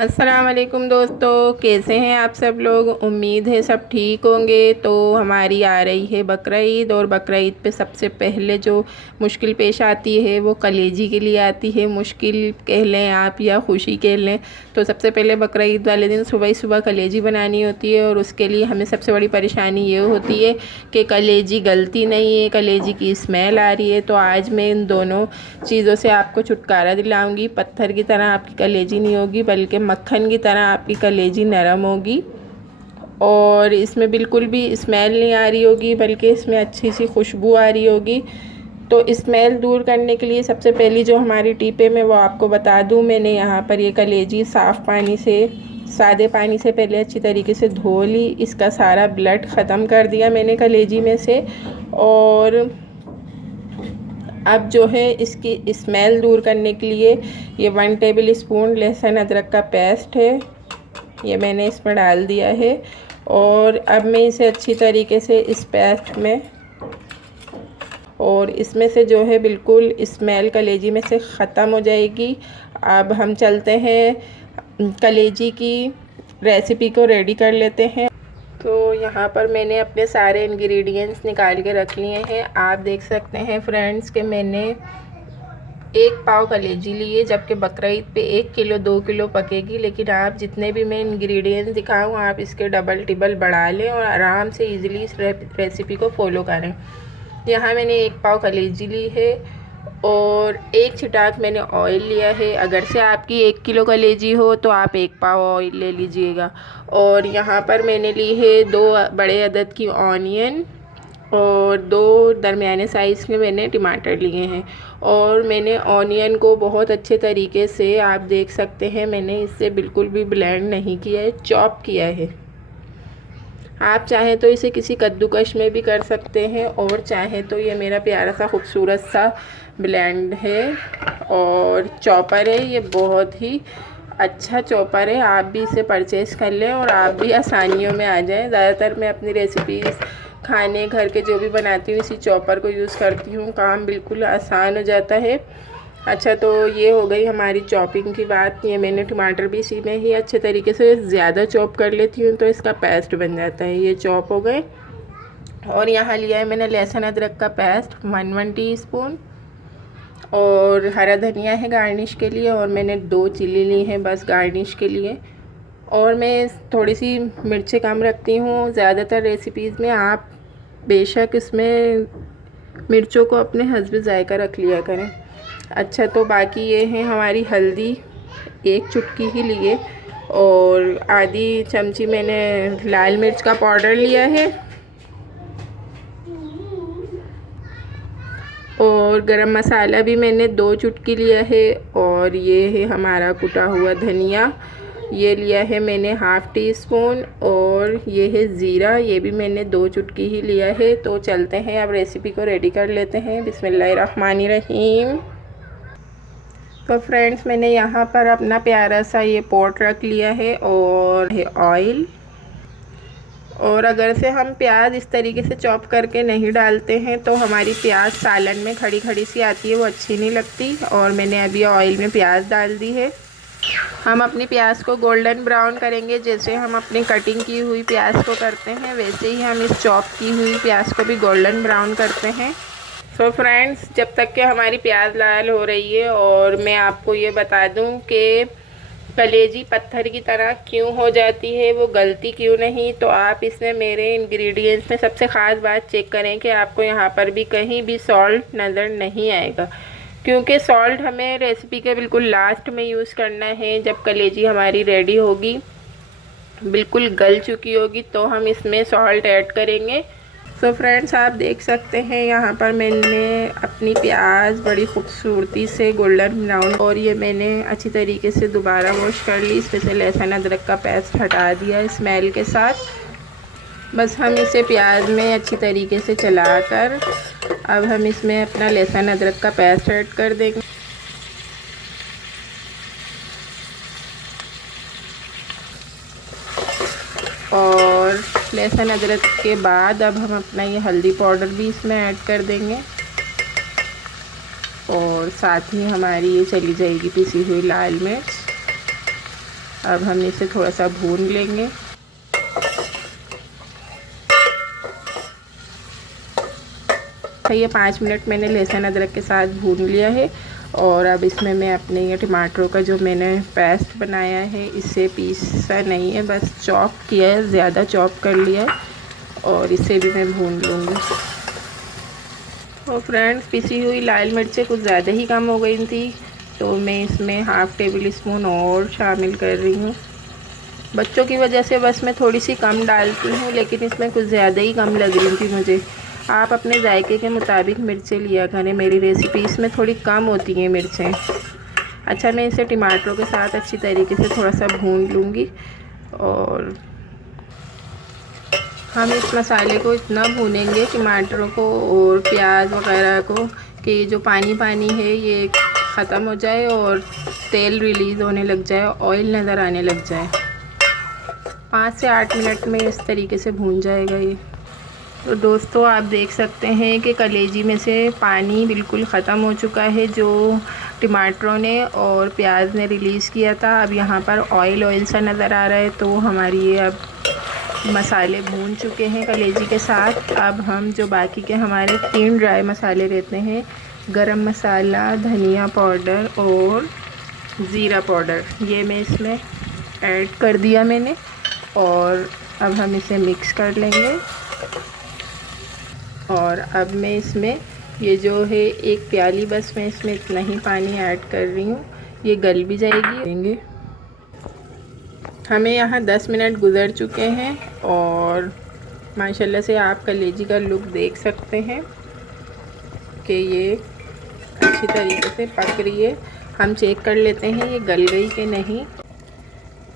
अस्सलाम वालेकुम दोस्तों, कैसे हैं आप सब लोग। उम्मीद है सब ठीक होंगे। तो हमारी आ रही है बकरा ईद, और बकरा ईद पे सबसे पहले जो मुश्किल पेश आती है वो कलेजी के लिए आती है। मुश्किल कह लें आप या खुशी कह लें। तो सबसे पहले बकरा ईद वाले दिन सुबह ही सुबह कलेजी बनानी होती है, और उसके लिए हमें सबसे बड़ी परेशानी ये होती है कि कलेजी गलती नहीं है, कलेजी की स्मेल आ रही है। तो आज मैं इन दोनों चीज़ों से आपको छुटकारा दिलाऊंगी। पत्थर की तरह आपकी कलेजी नहीं होगी, बल्कि मक्खन की तरह आपकी कलेजी नरम होगी, और इसमें बिल्कुल भी स्मेल नहीं आ रही होगी, बल्कि इसमें अच्छी सी खुशबू आ रही होगी। तो स्मेल दूर करने के लिए सबसे पहली जो हमारी टिप है मैं वो आपको बता दूं। मैंने यहाँ पर ये कलेजी साफ़ पानी से, सादे पानी से पहले अच्छी तरीके से धो ली। इसका सारा ब्लड ख़त्म कर दिया मैंने कलेजी में से। और अब जो है इसकी स्मेल दूर करने के लिए ये 1 टेबल स्पून लहसुन अदरक का पेस्ट है, ये मैंने इसमें डाल दिया है। और अब मैं इसे अच्छी तरीके से इस पेस्ट में, और इसमें से जो है बिल्कुल स्मेल कलेजी में से ख़त्म हो जाएगी। अब हम चलते हैं कलेजी की रेसिपी को रेडी कर लेते हैं। तो यहाँ पर मैंने अपने सारे इंग्रेडिएंट्स निकाल के रख लिए हैं। आप देख सकते हैं फ्रेंड्स कि मैंने 1 पाव कलेजी लिए, जबकि बकरा ईद पे 1 किलो 2 किलो पकेगी। लेकिन आप जितने भी मैं इंग्रेडिएंट्स दिखाऊँ आप इसके डबल टिबल बढ़ा लें और आराम से इजीली इस रेसिपी को फॉलो करें। यहाँ मैंने 1 पाव कलेजी ली है, और 1 छिटाक मैंने ऑयल लिया है। अगर से आपकी 1 किलो कलेजी हो तो आप 1 पाव ऑयल ले लीजिएगा। और यहाँ पर मैंने ली है 2 बड़े अदद की ऑनियन, और 2 दरमियाने साइज़ के मैंने टमाटर लिए हैं। और मैंने ऑनियन को बहुत अच्छे तरीके से, आप देख सकते हैं, मैंने इससे बिल्कुल भी ब्लेंड नहीं किया है, चॉप किया है। आप चाहें तो इसे किसी कद्दूकश में भी कर सकते हैं, और चाहें तो ये मेरा प्यारा सा खूबसूरत सा ब्लेंड है और चॉपर है। ये बहुत ही अच्छा चॉपर है, आप भी इसे परचेज़ कर लें और आप भी आसानियों में आ जाएं। ज़्यादातर मैं अपनी रेसिपीज़ खाने घर के जो भी बनाती हूँ इसी चॉपर को यूज़ करती हूँ, काम बिल्कुल आसान हो जाता है। अच्छा, तो ये हो गई हमारी चॉपिंग की बात। ये मैंने टमाटर भी इसी में ही अच्छे तरीके से ज़्यादा चॉप कर लेती हूँ तो इसका पेस्ट बन जाता है। ये चॉप हो गए। और यहाँ लिया है मैंने लहसुन अदरक का पेस्ट 1 टीस्पून, और हरा धनिया है गार्निश के लिए, और मैंने 2 चिली ली हैं बस गार्निश के लिए। और मैं थोड़ी सी मिर्चें कम रखती हूँ। ज़्यादातर रेसिपीज़ में आप बेशक इसमें मिर्चों को अपने हस्ब जायका रख लिया करें। अच्छा, तो बाकी ये है हमारी हल्दी 1 चुटकी ही लिए, और आधी चमची मैंने लाल मिर्च का पाउडर लिया है, और गरम मसाला भी मैंने 2 चुटकी लिया है। और ये है हमारा कुटा हुआ धनिया, ये लिया है मैंने 1/2 टीस्पून। और ये है ज़ीरा, ये भी मैंने 2 चुटकी ही लिया है। तो चलते हैं अब रेसिपी को रेडी कर लेते हैं। बिस्मिल्लाहिर्रहमानिर्रहीम। तो फ्रेंड्स, मैंने यहाँ पर अपना प्यारा सा ये पॉट रख लिया है, और है ऑयल। और अगर से हम प्याज इस तरीके से चॉप करके नहीं डालते हैं तो हमारी प्याज सालन में खड़ी खड़ी सी आती है, वो अच्छी नहीं लगती। और मैंने अभी ऑयल में प्याज डाल दी है। हम अपनी प्याज को गोल्डन ब्राउन करेंगे। जैसे हम अपनी कटिंग की हुई प्याज को करते हैं वैसे ही हम इस चॉप की हुई प्याज को भी गोल्डन ब्राउन करते हैं। तो फ्रेंड्स, जब तक कि हमारी प्याज लाल हो रही है, और मैं आपको ये बता दूं कि कलेजी पत्थर की तरह क्यों हो जाती है, वो गलती क्यों नहीं, तो आप इसमें मेरे इंग्रेडिएंट्स में सबसे ख़ास बात चेक करें कि आपको यहाँ पर भी कहीं भी सॉल्ट नज़र नहीं आएगा, क्योंकि सॉल्ट हमें रेसिपी के बिल्कुल लास्ट में यूज़ करना है। जब कलेजी हमारी रेडी होगी, बिल्कुल गल चुकी होगी, तो हम इसमें सॉल्ट ऐड करेंगे। तो फ्रेंड्स, आप देख सकते हैं यहाँ पर मैंने अपनी प्याज बड़ी खूबसूरती से गोल्डन ब्राउन, और ये मैंने अच्छी तरीके से दोबारा वॉश कर ली। इसमें से लहसुन अदरक का पेस्ट हटा दिया स्मेल के साथ। बस हम इसे प्याज में अच्छी तरीके से चलाकर अब हम इसमें अपना लहसुन अदरक का पेस्ट ऐड कर देंगे। और लहसुन अदरक के बाद अब हम अपना ये हल्दी पाउडर भी इसमें ऐड कर देंगे, और साथ ही हमारी ये चली जाएगी पिसी हुई लाल मिर्च। अब हम इसे थोड़ा सा भून लेंगे। ये 5 मिनट मैंने लहसुन अदरक के साथ भून लिया है और अब इसमें मैं अपने ये टमाटरों का जो मैंने पेस्ट बनाया है, इसे पीसा नहीं है, बस चॉप किया है, ज़्यादा चॉप कर लिया है और इसे भी मैं भून लूँगी। और फ्रेंड्स, पिसी हुई लाल मिर्चें कुछ ज़्यादा ही कम हो गई थी, तो मैं इसमें हाफ़ टेबल स्पून और शामिल कर रही हूँ। बच्चों की वजह से बस मैं थोड़ी सी कम डालती हूँ, लेकिन इसमें कुछ ज़्यादा ही कम लग रही थी मुझे। आप अपने जायके के मुताबिक मिर्चें लिया करें, मेरी रेसिपीज़ में थोड़ी कम होती हैं मिर्चें। अच्छा, मैं इसे टमाटरों के साथ अच्छी तरीके से थोड़ा सा भून लूँगी और हम इस मसाले को इतना भूनेंगे, टमाटरों को और प्याज वगैरह को, कि जो पानी पानी है ये ख़त्म हो जाए और तेल रिलीज़ होने लग जाए, ऑयल नज़र आने लग जाए। 5 से 8 मिनट में इस तरीके से भून जाएगा ये। तो दोस्तों, आप देख सकते हैं कि कलेजी में से पानी बिल्कुल ख़त्म हो चुका है जो टमाटरों ने और प्याज ने रिलीज़ किया था। अब यहाँ पर ऑयल सा नज़र आ रहा है, तो हमारी ये अब मसाले भून चुके हैं कलेजी के साथ। अब हम जो बाकी के हमारे 3 ड्राई मसाले रहते हैं, गरम मसाला, धनिया पाउडर और ज़ीरा पाउडर, ये मैं इसमें ऐड कर दिया मैंने और अब हम इसे मिक्स कर लेंगे। और अब मैं इसमें ये जो है 1 प्याली, बस मैं इसमें इतना ही पानी ऐड कर रही हूँ, ये गल भी जाएगी। हमें यहाँ 10 मिनट गुज़र चुके हैं और माशाल्लाह से आप कलेजी का लुक देख सकते हैं कि ये अच्छी तरीके से पक रही है। हम चेक कर लेते हैं ये गल गई कि नहीं।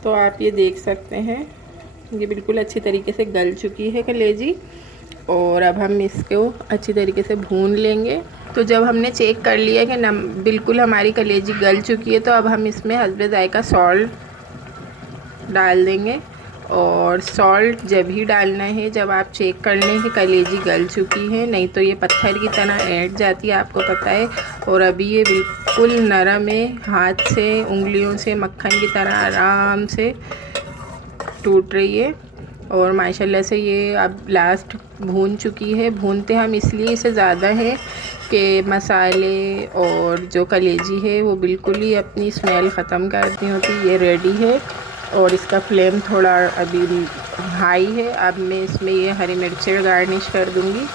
तो आप ये देख सकते हैं ये बिल्कुल अच्छी तरीके से गल चुकी है कलेजी और अब हम इसको अच्छी तरीके से भून लेंगे। तो जब हमने चेक कर लिया कि बिल्कुल हमारी कलेजी गल चुकी है, तो अब हम इसमें हस्बे जायका सॉल्ट डाल देंगे। और सॉल्ट जब ही डालना है जब आप चेक कर लें कि कलेजी गल चुकी है, नहीं तो ये पत्थर की तरह ऐंठ जाती है, आपको पता है। और अभी ये बिल्कुल नरम है, हाथ से उंगलियों से मक्खन की तरह आराम से टूट रही है और माशाल्लाह से ये अब लास्ट भून चुकी है। भूनते हम इसलिए इसे ज़्यादा है कि मसाले और जो कलेजी है वो बिल्कुल ही अपनी स्मेल ख़त्म कर दी होती। ये रेडी है और इसका फ्लेम थोड़ा अभी हाई है। अब मैं इसमें ये हरी मिर्चें गार्निश कर दूंगी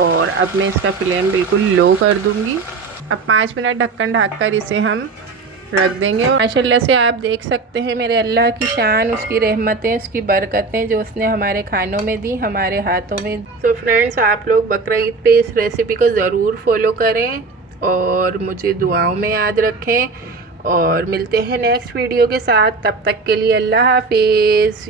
और अब मैं इसका फ्लेम बिल्कुल लो कर दूंगी। अब 5 मिनट ढक्कन ढककर इसे हम रख देंगे। और माशाल्लाह से आप देख सकते हैं मेरे अल्लाह की शान, उसकी रहमतें, उसकी बरकतें जो उसने हमारे खानों में दी, हमारे हाथों में। तो फ्रेंड्स, आप लोग बकरा ईद पे इस रेसिपी को ज़रूर फॉलो करें और मुझे दुआओं में याद रखें और मिलते हैं नेक्स्ट वीडियो के साथ। तब तक के लिए अल्लाह हाफिज़।